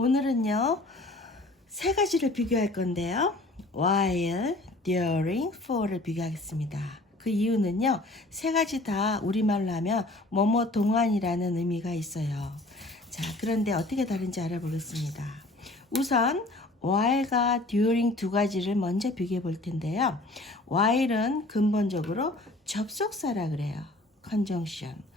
오늘은요 세 가지를 비교할 건데요. while, during, for를 비교하겠습니다. 그 이유는요 세 가지 다 우리말로 하면 뭐뭐 동안이라는 의미가 있어요. 자 그런데 어떻게 다른지 알아보겠습니다. 우선 while과 during 두 가지를 먼저 비교해 볼 텐데요. while은 근본적으로 접속사라 그래요. conjunction.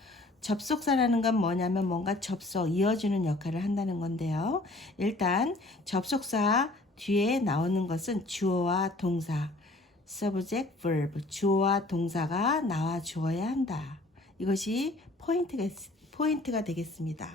접속사라는 건 뭐냐면 뭔가 접속, 이어주는 역할을 한다는 건데요. 일단 접속사 뒤에 나오는 것은 주어와 동사, subject, verb, 주어와 동사가 나와 주어야 한다. 이것이 포인트가, 포인트가 되겠습니다.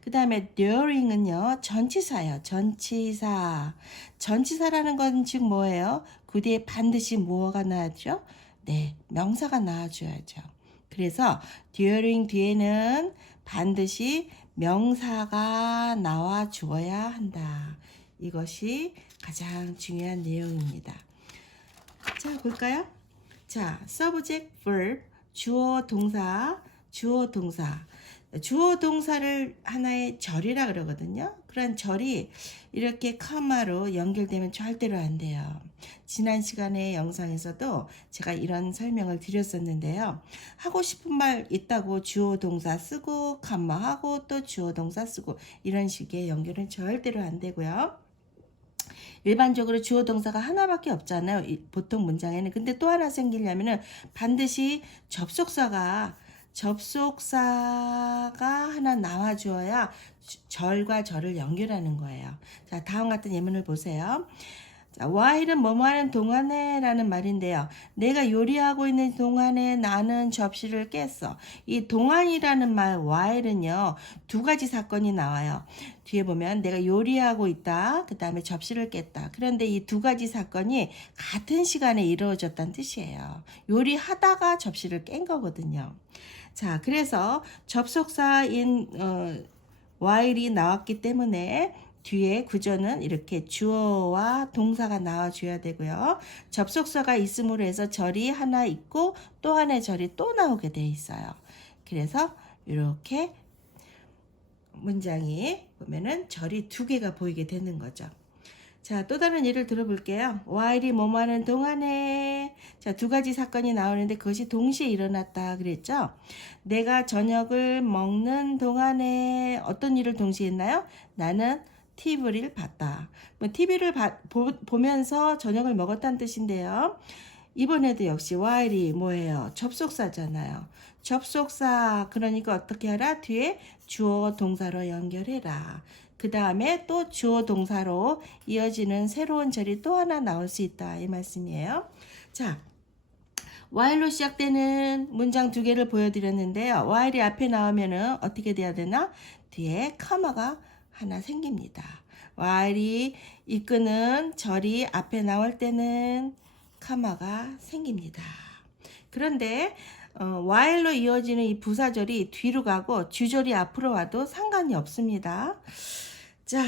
그 다음에 during은요, 전치사예요. 전치사. 전치사라는 건 즉 뭐예요? 그 뒤에 반드시 뭐가 나왔죠? 네, 명사가 나와줘야죠. 그래서 during 뒤에는 반드시 명사가 나와 주어야 한다. 이것이 가장 중요한 내용입니다. 자, 볼까요? 자, subject, verb, 주어, 동사, 주어, 동사. 주어 동사를 하나의 절이라 그러거든요. 그런 절이 이렇게 커마로 연결되면 절대로 안 돼요. 지난 시간에 영상에서도 제가 이런 설명을 드렸었는데요. 하고 싶은 말 있다고 주어 동사 쓰고 컴마 하고 또 주어 동사 쓰고 이런 식의 연결은 절대로 안 되고요. 일반적으로 주어 동사가 하나밖에 없잖아요. 이- 보통 문장에는. 근데 또 하나 생기려면은 반드시 접속사가 접속사가 하나 나와주어야 주- 절과 절을 연결하는 거예요. 자, 다음 같은 예문을 보세요. 자, while은 뭐뭐 하는 동안에 라는 말인데요. 내가 요리하고 있는 동안에 나는 접시를 깼어. 이 동안이라는 말 while은요. 두 가지 사건이 나와요. 뒤에 보면 내가 요리하고 있다. 그 다음에 접시를 깼다. 그런데 이 두 가지 사건이 같은 시간에 이루어졌다는 뜻이에요. 요리하다가 접시를 깬 거거든요. 자, 그래서 접속사인 어, while이 나왔기 때문에 뒤에 구조는 이렇게 주어와 동사가 나와줘야 되고요. 접속사가 있음으로 해서 절이 하나 있고 또 하나의 절이 또 나오게 돼 있어요. 그래서 이렇게 문장이 보면은 절이 두 개가 보이게 되는 거죠. 자, 또 다른 예를 들어볼게요. while이 뭐뭐 하는 동안에 자, 두 가지 사건이 나오는데 그것이 동시에 일어났다 그랬죠? 내가 저녁을 먹는 동안에 어떤 일을 동시에 했나요? 나는 TV를 봤다. 뭐 TV를 봐- 보, 보면서 저녁을 먹었다는 뜻인데요. 이번에도 역시 while이 뭐예요? 접속사잖아요. 접속사 그러니까 어떻게 하라? 뒤에 주어 동사로 연결해라. 그 다음에 또 주어 동사로 이어지는 새로운 절이 또 하나 나올 수 있다 이 말씀이에요. 자, while로 시작되는 문장 두 개를 보여드렸는데요. while이 앞에 나오면은 어떻게 돼야 되나? 뒤에 커마가 하나 생깁니다. while이 이끄는 절이 앞에 나올 때는 커마가 생깁니다. 그런데 어, while로 이어지는 이 부사절이 뒤로 가고 주절이 앞으로 와도 상관이 없습니다. 자,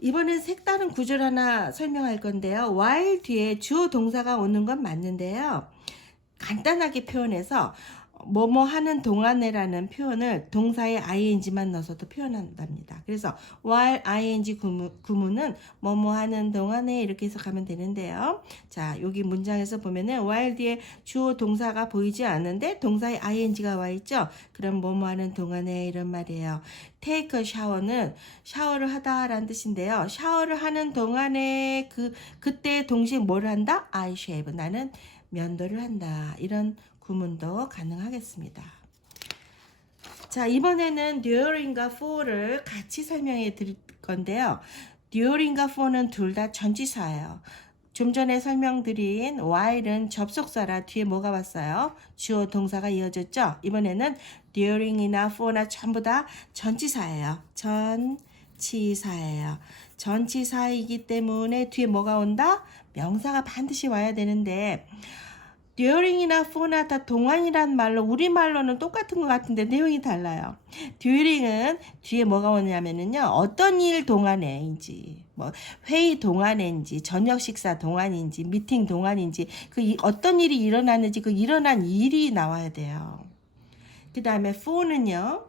이번엔 색다른 구절 하나 설명할 건데요. while 뒤에 주어 동사가 오는 건 맞는데요. 간단하게 표현해서 뭐뭐 하는 동안에라는 표현을 동사의 ing만 넣어서도 표현한답니다. 그래서 while ing 구문, 구문은 뭐뭐 하는 동안에 이렇게 해서 가면 되는데요. 자, 여기 문장에서 보면은 while 뒤에 주어 동사가 보이지 않는데 동사의 ing가 와 있죠. 그럼 뭐뭐 하는 동안에 이런 말이에요. take a shower는 샤워를 하다라는 뜻인데요. 샤워를 하는 동안에 그 그때 동시에 뭘 한다? I shave. 나는 면도를 한다. 이런 구문도 가능하겠습니다. 자, 이번에는 during과 for를 같이 설명해 드릴 건데요. during과 for는 둘 다 전치사예요. 좀 전에 설명드린 while은 접속사라 뒤에 뭐가 왔어요? 주어 동사가 이어졌죠? 이번에는 during이나 for나 전부 다 전치사예요. 전치사예요. 전치사이기 때문에 뒤에 뭐가 온다? 명사가 반드시 와야 되는데 during이나 for나 다 동안이란 말로 우리말로는 똑같은 것 같은데 내용이 달라요. during은 뒤에 뭐가 오냐면은요. 어떤 일 동안에인지 뭐 회의 동안인지 저녁 식사 동안인지 미팅 동안인지 그 이- 어떤 일이 일어났는지 그 일어난 일이 나와야 돼요. 그 다음에 for는요.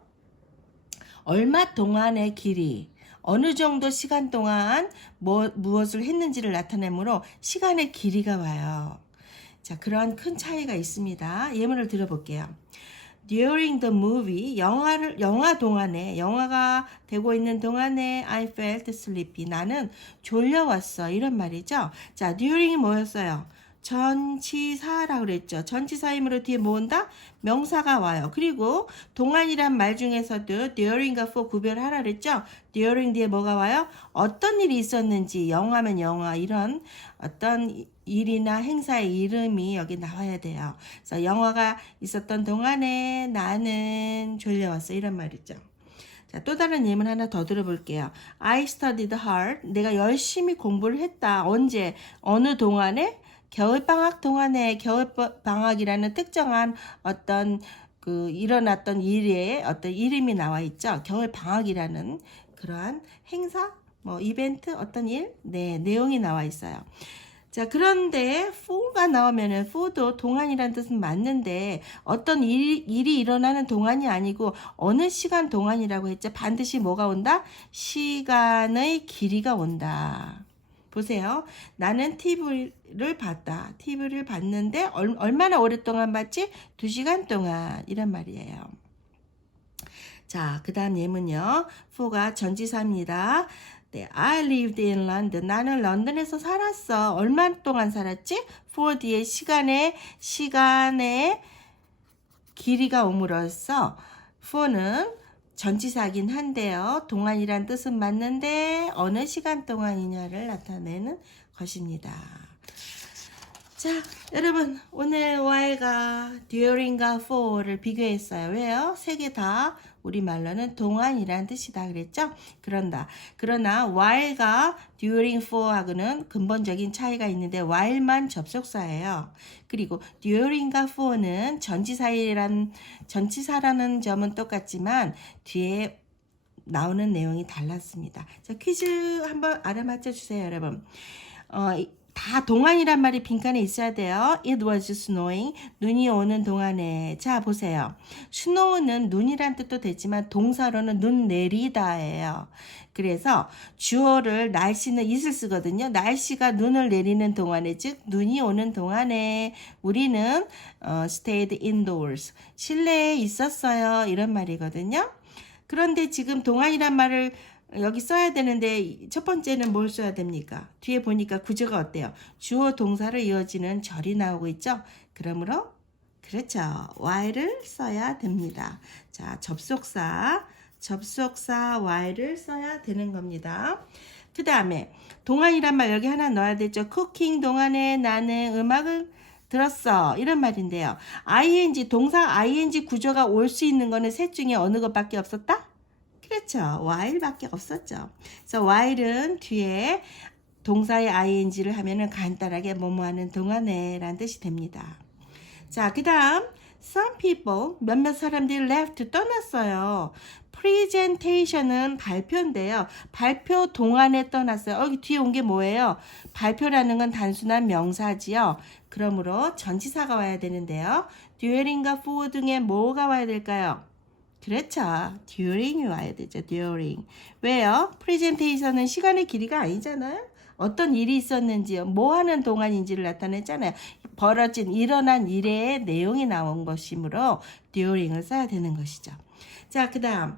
얼마 동안의 길이 어느 정도 시간 동안 뭐, 무엇을 했는지를 나타내므로 시간의 길이가 와요. 자, 그런 큰 차이가 있습니다. 예문을 들어볼게요. During the movie, 영화를, 영화 동안에, 영화가 되고 있는 동안에 I felt sleepy. 나는 졸려왔어. 이런 말이죠. 자, during이 뭐였어요? 전치사라고 그랬죠. 전치사이므로 뒤에 뭐 온다? 명사가 와요. 그리고 동안이란 말 중에서도 during과 for 구별하라 그랬죠. during 뒤에 뭐가 와요? 어떤 일이 있었는지 영화면 영화 이런 어떤 일이나 행사의 이름이 여기 나와야 돼요. 그래서 영화가 있었던 동안에 나는 졸려왔어 이런 말이죠. 자, 또 다른 예문 하나 더 들어볼게요. I studied hard. 내가 열심히 공부를 했다. 언제? 어느 동안에? 겨울방학 동안에 겨울방학이라는 특정한 어떤 그 일어났던 일에 어떤 이름이 나와 있죠. 겨울방학이라는 그러한 행사, 뭐 이벤트, 어떤 일, 네, 내용이 나와 있어요. 자, 그런데 for가 나오면은 for도 동안이란 뜻은 맞는데 어떤 일, 일이 일어나는 동안이 아니고 어느 시간 동안이라고 했죠. 반드시 뭐가 온다? 시간의 길이가 온다. 보세요. 나는 TV를 봤다. TV를 봤는데 얼, 얼마나 오랫동안 봤지? 두 시간 동안. 이란 말이에요. 자, 그 다음 예문요. for가 전지사입니다. 네, I lived in London. 나는 런던에서 살았어. 얼마 동안 살았지? for 뒤에 시간에, 시간에 길이가 오므로써 for는 전치사긴 한데요. 동안이란 뜻은 맞는데 어느 시간 동안이냐를 나타내는 것입니다. 자, 여러분 오늘 while과 during과 for를 비교했어요. 왜요? 세 개 다 우리말로는 동안이란 뜻이다 그랬죠? 그런다. 그러나 while과 during for하고는 근본적인 차이가 있는데 while만 접속사예요. 그리고 during과 for는 전치사이란 전치사라는 점은 똑같지만 뒤에 나오는 내용이 달랐습니다. 자, 퀴즈 한번 알아맞혀 주세요, 여러분. 어, 다 동안이란 말이 빈칸에 있어야 돼요. It was snowing. 눈이 오는 동안에. 자, 보세요. snow는 눈이란 뜻도 되지만 동사로는 눈 내리다예요. 그래서 주어를 날씨는 있을 쓰거든요. 날씨가 눈을 내리는 동안에, 즉, 눈이 오는 동안에 우리는 어, stayed indoors. 실내에 있었어요. 이런 말이거든요. 그런데 지금 동안이란 말을 여기 써야 되는데 첫 번째는 뭘 써야 됩니까? 뒤에 보니까 구조가 어때요? 주어 동사로 이어지는 절이 나오고 있죠? 그러므로 그렇죠. while을 써야 됩니다. 자, 접속사, 접속사 while을 써야 되는 겁니다. 그 다음에 동안이란 말 여기 하나 넣어야 되죠. 쿠킹 동안에 나는 음악을 들었어. 이런 말인데요. ing, 동사 ing 구조가 올 수 있는 거는 셋 중에 어느 것밖에 없었다? 그렇죠. while밖에 없었죠. 그래서 while은 뒤에 동사의 ing를 하면은 간단하게 뭐뭐 하는 동안에 라는 뜻이 됩니다. 자, 그 다음 some people 몇몇 사람들이 left 떠났어요. presentation은 발표인데요. 발표 동안에 떠났어요. 여기 뒤에 온 게 뭐예요? 발표라는 건 단순한 명사지요. 그러므로 전치사가 와야 되는데요. during과 for 등에 뭐가 와야 될까요? 그렇죠. during이 와야 되죠. during. 왜요? 프레젠테이션은 시간의 길이가 아니잖아요. 어떤 일이 있었는지요. 뭐 하는 동안인지를 나타냈잖아요. 벌어진 일어난 일의 내용이 나온 것이므로 during을 써야 되는 것이죠. 자, 그다음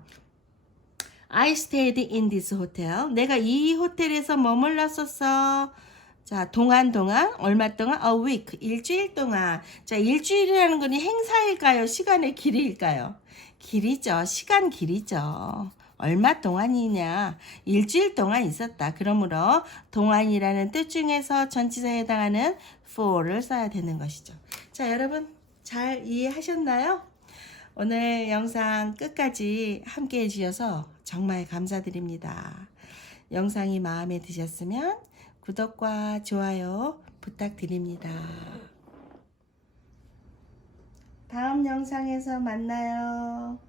I stayed in this hotel. 내가 이 호텔에서 머물렀었어. 자, 동안 동안 얼마 동안? A week. 일주일 동안. 자, 일주일이라는 건 행사일까요? 시간의 길이일까요? 길이죠. 시간 길이죠. 얼마 동안이냐? 일주일 동안 있었다. 그러므로 동안이라는 뜻 중에서 전치사에 해당하는 for를 써야 되는 것이죠. 자, 여러분 잘 이해하셨나요? 오늘 영상 끝까지 함께 해주셔서 정말 감사드립니다. 영상이 마음에 드셨으면 구독과 좋아요 부탁드립니다. 다음 영상에서 만나요.